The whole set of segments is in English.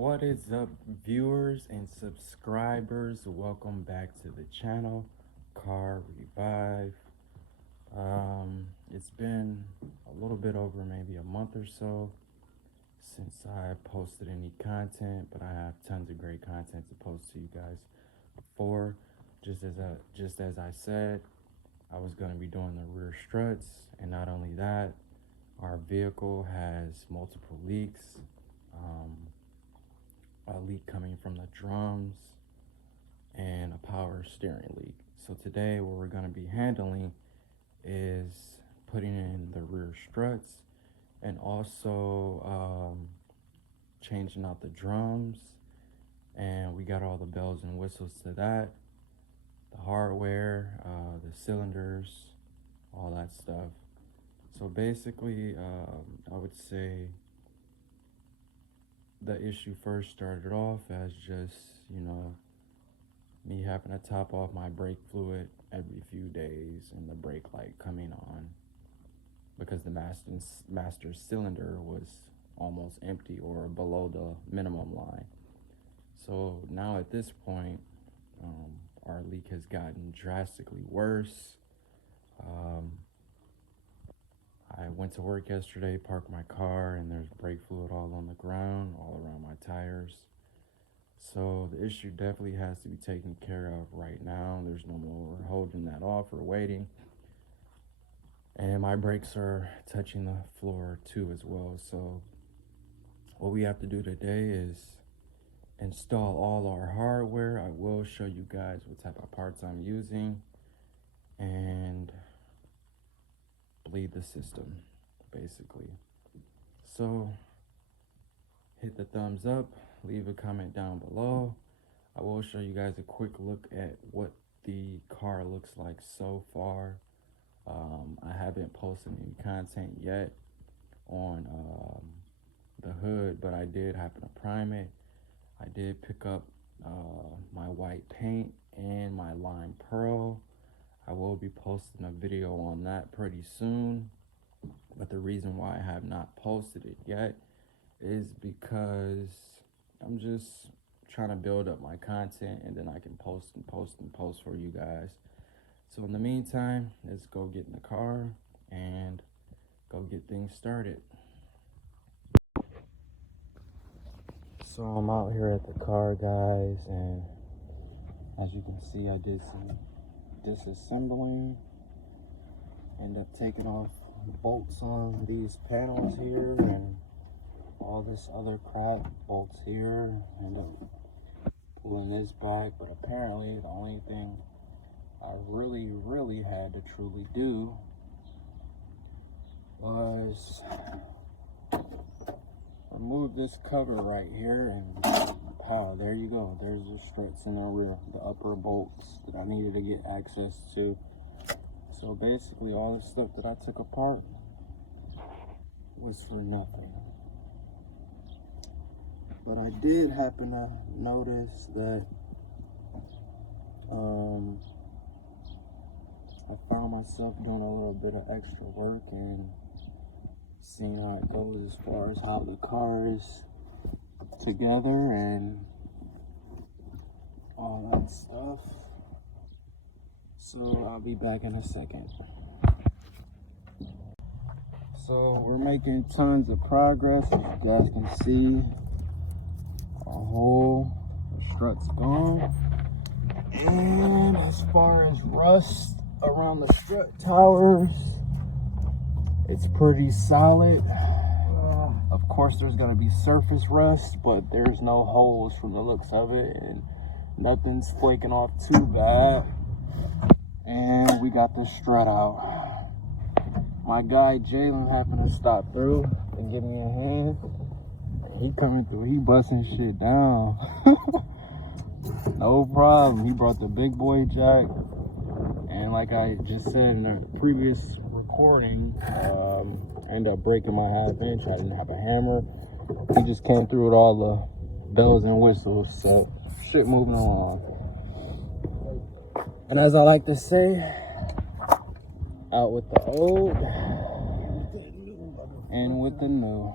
What is up, viewers and subscribers? Welcome back to the channel, Car Revive. It's been a little bit over maybe a month or so since I posted any content, but I have tons of great content to post to you guys before. Just as I said, I was going to be doing the rear struts, and not only that, our vehicle has multiple leaks. A leak coming from the drums and a power steering leak. So today what we're going to be handling is putting in the rear struts and also changing out the drums, and we got all the bells and whistles to that, the hardware, the cylinders, all that stuff. So basically I would say the issue first started off as just, me having to top off my brake fluid every few days and the brake light coming on because the master cylinder was almost empty or below the minimum line. So now at this point, our leak has gotten drastically worse. I went to work yesterday, parked my car, and there's brake fluid all on the ground, all around my tires. So the issue definitely has to be taken care of right now. There's no more holding that off or waiting. And my brakes are touching the floor too as well. So what we have to do today is install all our hardware. I will show you guys what type of parts I'm using and bleed the system, basically. So hit the thumbs up, leave a comment down below. I will show you guys a quick look at what the car looks like so far. I haven't posted any content yet on the hood, but I did happen to prime it. I did pick up my white paint and my lime pearl. I will be posting a video on that pretty soon, but the reason why I have not posted it yet is because I'm just trying to build up my content, and then I can post for you guys. So in the meantime, let's go get in the car and go get things started. So I'm out here at the car, guys, and as you can see, I did some disassembling. End up taking off bolts on these panels here and all this other crap, bolts here. End up pulling this back, but apparently the only thing I really had to truly do was remove this cover right here, and pow, there you go. There's the struts in the rear, the upper bolts that I needed to get access to. So basically all the stuff that I took apart was for nothing. But I did happen to notice that I found myself doing a little bit of extra work and seeing how it goes as far as how the car is together and all that stuff. So I'll be back in a second. So we're making tons of progress. As you guys can see, our whole strut's gone. And as far as rust around the strut towers, it's pretty solid. Of course there's going to be surface rust, but there's no holes from the looks of it, and nothing's flaking off too bad. And we got the strut out. My guy Jalen happened to stop through and give me a hand. He coming through, he busting shit down. No problem. He brought the big boy jack, and like I just said in a previous recording, I ended up breaking my 1/2 inch. I didn't have a hammer. He just came through with all the bells and whistles. So shit moving along. And as I like to say, out with the old and with the new.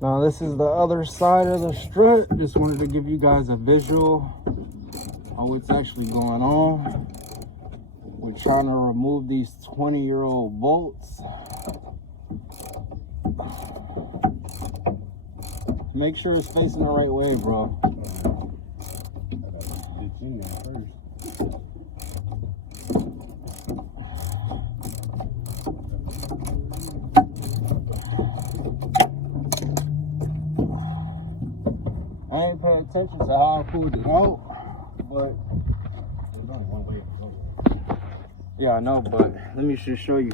Now this is the other side of the strut. Just wanted to give you guys a visual on what's actually going on. We're trying to remove these 20-year-old bolts. Make sure it's facing the right way, bro. I ain't paying attention to how I pulled it out, but there's only one way to go. Yeah, I know, but let me just show you.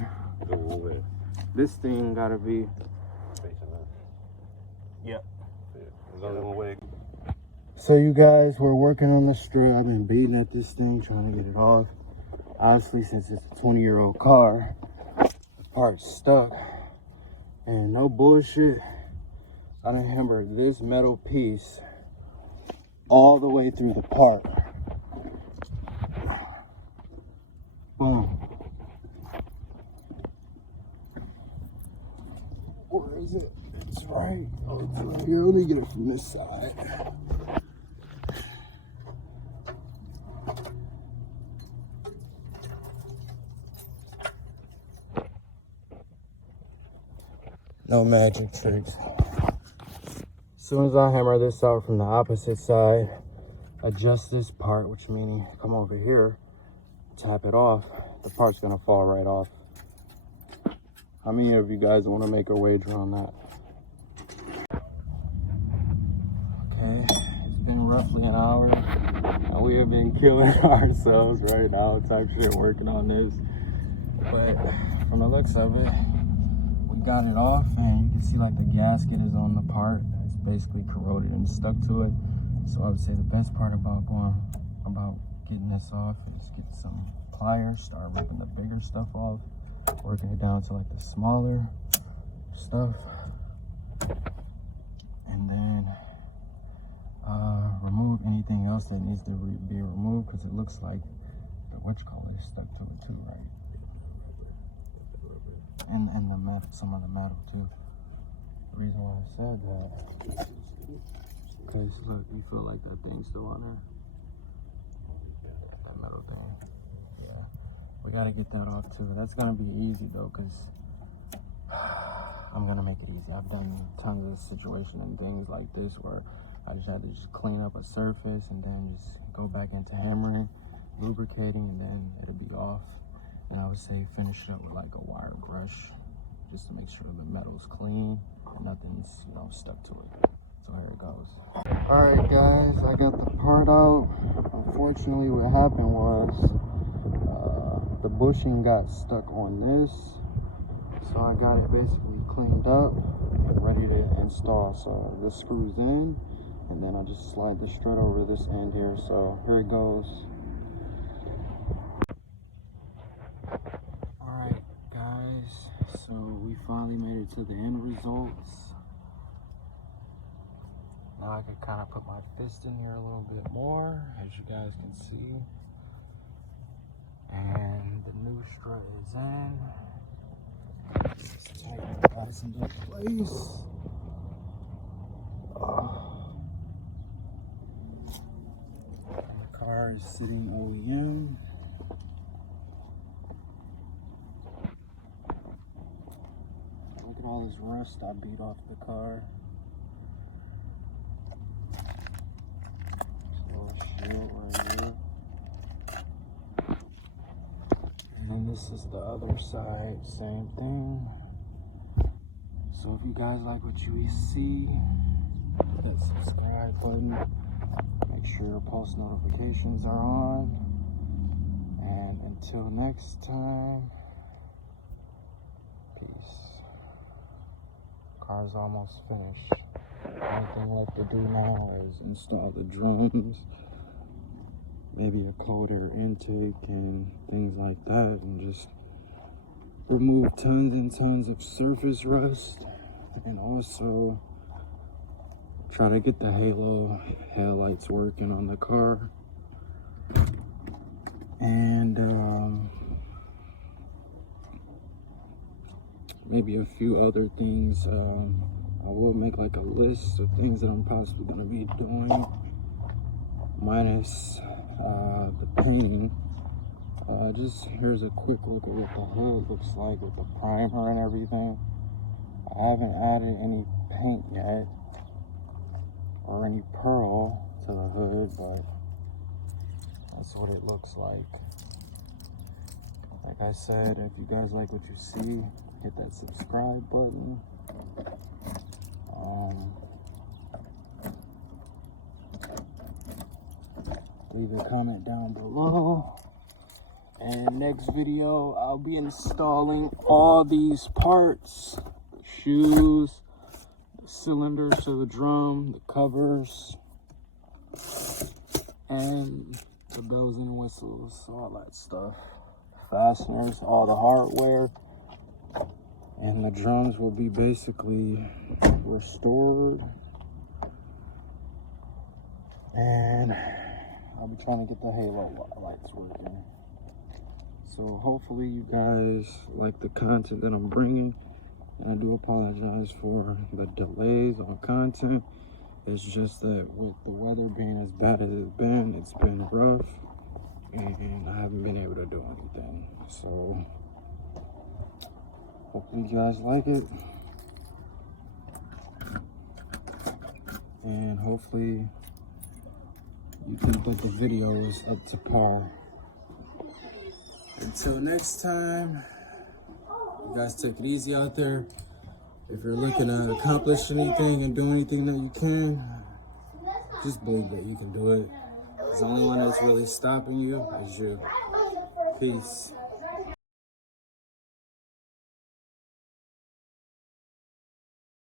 This thing gotta be facing that. Yep. There's only one way. So you guys, we're working on the strut. I've been beating at this thing, trying to get it off. Obviously, since it's a 20-year-old car, the part's stuck. And no bullshit, I done hammered this metal piece all the way through the part. Boom. Where is it? It's right. Oh, it's right here. Let me get it from this side. No magic tricks. As soon as I hammer this out from the opposite side, adjust this part, which means come over here, tap it off, the part's gonna fall right off. How many of you guys want to make a wager on that? Okay, it's been roughly an hour, and we have been killing ourselves right now type shit working on this. But from the looks of it, we got it off, and you can see like the gasket is on the part. It's basically corroded and stuck to it. So I would say the best part about getting this off is get some pliers, start ripping the bigger stuff off, working it down to like the smaller stuff, and then remove anything else that needs to be removed, because it looks like the whatchamacallit is stuck to it too, right? And the metal, some of the metal too. The reason why I said that, because look, you feel like that thing's still on there. That metal thing. Yeah. We gotta get that off too. That's gonna be easy though, because I'm gonna make it easy. I've done tons of situations and things like this where I just had to just clean up a surface and then just go back into hammering, lubricating, and then it'll be off. And I would say finish it up with like a wire brush, just to make sure the metal's clean and nothing's, stuck to it. So here it goes. All right, guys, I got the part out. Unfortunately, what happened was the bushing got stuck on this, so I got it basically cleaned up and ready to install. So this screws in, and then I just slide the strut over this end here. So here it goes. Alright guys, so we finally made it to the end results. Now I can kind of put my fist in here a little bit more, as you guys can see. And the new strut is in. Just tighten the guys into place. The car is sitting OEM. Look at all this rust I beat off the car. Right here. And this is the other side, same thing. So if you guys like what you see, hit that subscribe button. Make sure your post notifications are on. And until next time, peace. Car's almost finished. Only thing left to do now is install the drums, maybe a cold air intake and things like that, and just remove tons and tons of surface rust, and also try to get the halo headlights working on the car, and maybe a few other things. I will make like a list of things that I'm possibly going to be doing, minus the painting. Just here's a quick look at what the hood looks like with the primer and everything. I haven't added any paint yet or any pearl to the hood, but that's what it looks like. Like I said, if you guys like what you see, hit that subscribe button. Leave a comment down below. And next video, I'll be installing all these parts: the shoes, the cylinders to the drum, the covers, and the bells and whistles, all that stuff. Fasteners, all the hardware. And the drums will be basically restored. And I'll be trying to get the halo lights working. So hopefully you guys like the content that I'm bringing. And I do apologize for the delays on content. It's just that with the weather being as bad as it's been rough. And I haven't been able to do anything. So hopefully you guys like it. And hopefully you think that the video is up to par. Until next time, you guys take it easy out there. If you're looking to accomplish anything and do anything that you can, just believe that you can do it. The only one that's really stopping you is you. Peace.